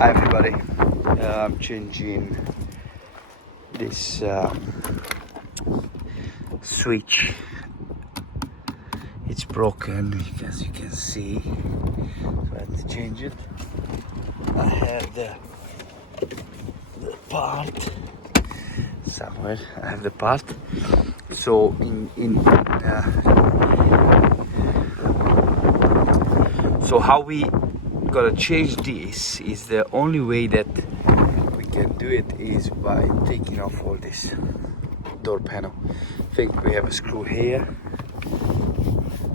Hi everybody, I'm changing this switch. It's broken, as you can see, so I have to change it. I have the part somewhere. I have the part. So so how we gonna change this is the only way that we can do it is by taking off all this door panel. I think we have a screw here.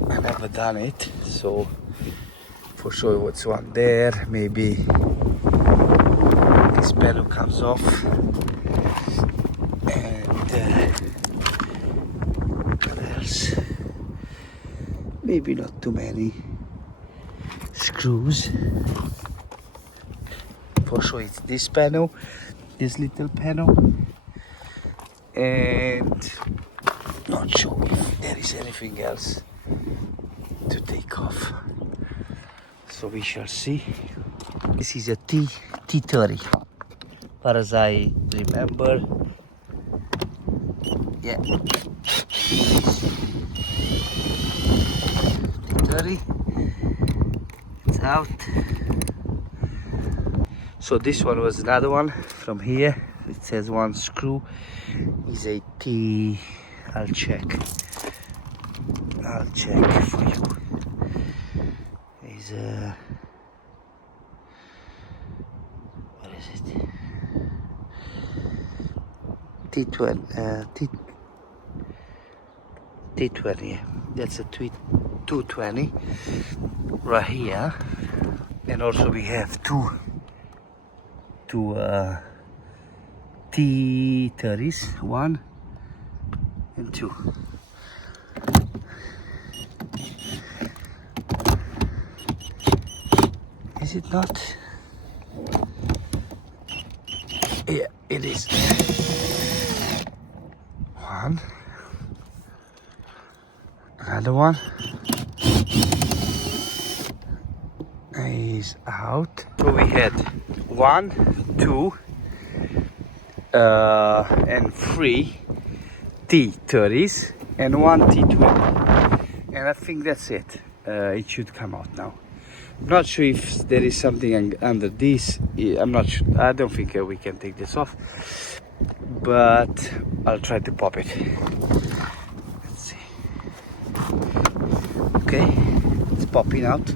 I never done it, so for sure what's one there. Maybe this panel comes off, and there's maybe not too many screws. For sure it's this panel, this little panel, and not sure if there is anything else to take off, so we shall see. This is a T30, far as I remember. Yeah, T30. It's out. So this one was another one from here. It says one screw is a T. I'll check for you. Is what is it? T20. T20. That's a 220 right here, and also we have two T30s, 1 and 2. Is it not? Yeah, it is. 1. Another one is out. So we had 1, 2, and 3 T30s and 1 T20, and I think that's it. It should come out now. I'm not sure if there is something under this. I'm not sure. I don't think we can take this off, but I'll try to pop it. Let's see. Okay, it's popping out.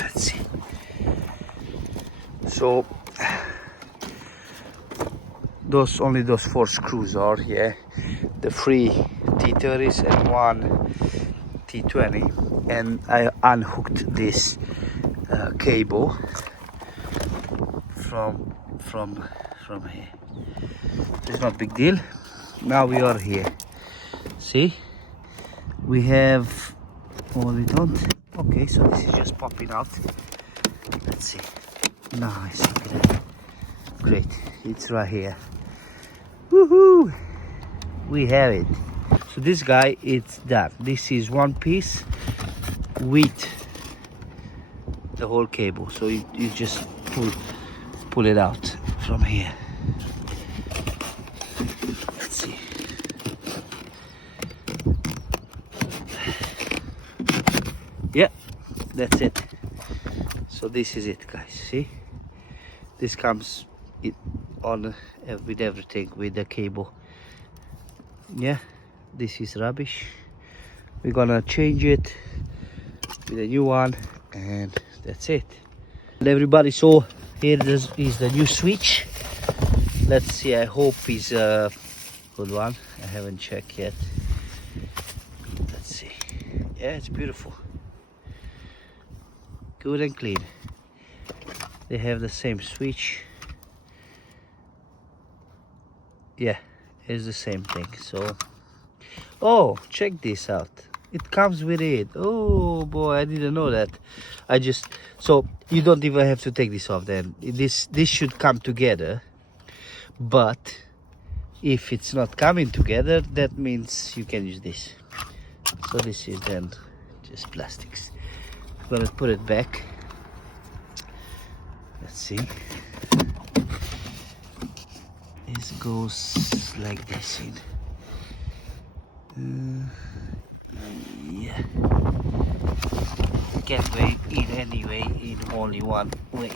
Let's see. So only those 4 screws are here. The 3 T30s and 1 T20, and I unhooked this cable from here. It's not a big deal. Now we are here. See, we have. Oh, we don't. Okay, so this is just popping out. Let's see. Nice. Great. It's right here. Woohoo! We have it. So this guy, it's done. This is one piece with the whole cable. So you just pull it out from here. Let's see. Yeah, that's it. So this is it, guys. See, this comes on with everything, with the cable. Yeah, this is rubbish. We're gonna change it with a new one, and that's it. And everybody, so here is the new switch. Let's see, I hope it's a good one. I haven't checked yet. Let's see. Yeah, it's beautiful, good and clean. They have the same switch. Yeah, it's the same thing. So, oh, check this out. It comes with it. Oh boy, I didn't know that. So you don't even have to take this off then. This should come together. But if it's not coming together, that means you can use this. So this is then just plastics. Gonna put it back. Let's see. This goes like this in. Yeah. Can't wait in anyway in only one way.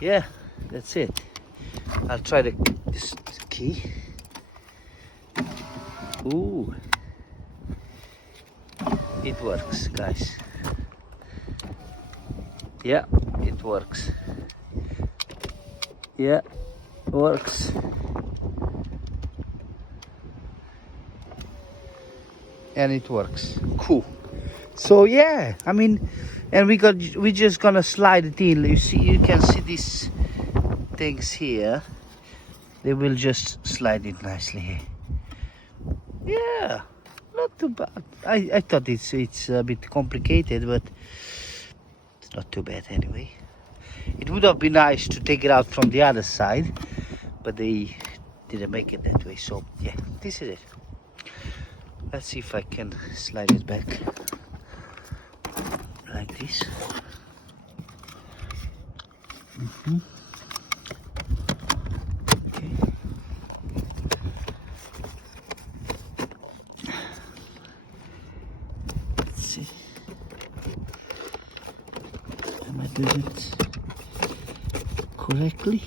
Yeah, that's it. I'll try this key. Ooh, it works, guys. Yeah, it works. Yeah, works. And it works. Cool. So yeah, I mean, and we just gonna slide it in. You can see these things here. They will just slide it nicely here. Yeah, not too bad. I thought it's a bit complicated, but it's not too bad anyway. It would have been nice to take it out from the other side, but they didn't make it that way. So yeah, this is it. Let's see if I can slide it back like this. Okay. Let's see. Am I doing it correctly?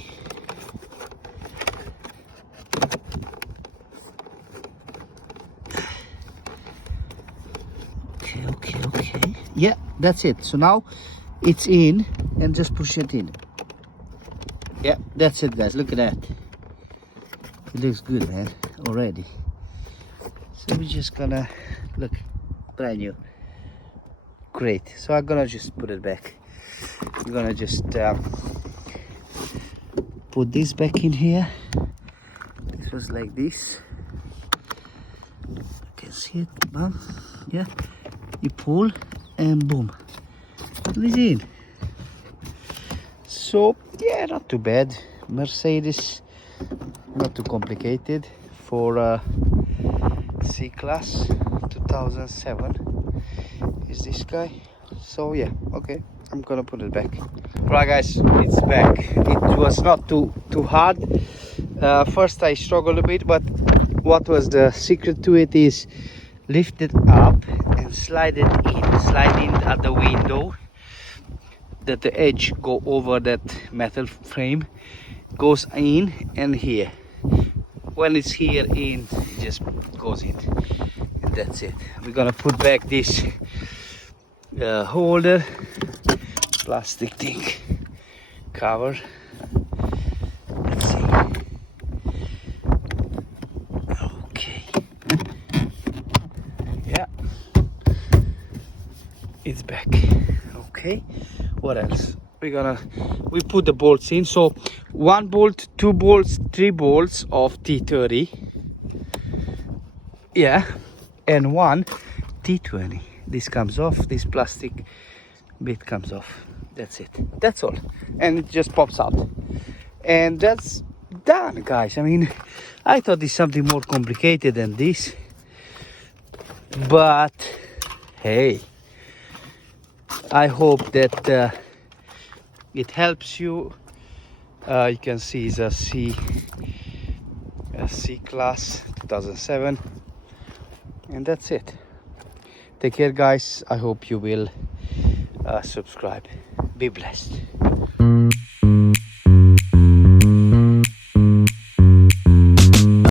Okay. Yeah, that's it. So now it's in, and just push it in. Yeah, that's it, guys. Look at that. It looks good, man, already. So we're just gonna look brand new. Great. So I'm gonna just put it back. We're gonna just put this back in here. This was like this. You can see it, bam. Yeah. You pull and boom, it's in. So yeah, not too bad. Mercedes, not too complicated for C-Class 2007 is this guy. So yeah, okay, I'm gonna put it back. Right guys, it's back. It was not too hard. First I struggled a bit, but what was the secret to it is lift it up and slide in at the window, that the edge go over that metal frame, goes in, and here when it's here in, it just goes in, and that's it. We're gonna put back this holder, plastic thing cover. Let's see. Okay. Yeah, it's back. Okay, what else? We put the bolts in. So 1 bolt, 2 bolts, 3 bolts of T30. Yeah, and 1 T20. This comes off, this plastic bit comes off. That's it. That's all. And it just pops out. And that's done, guys. I mean, I thought it's something more complicated than this. But hey, I hope that it helps you. You can see it's a C-Class 2007, and that's it. Take care, guys. I hope you will subscribe. Be blessed.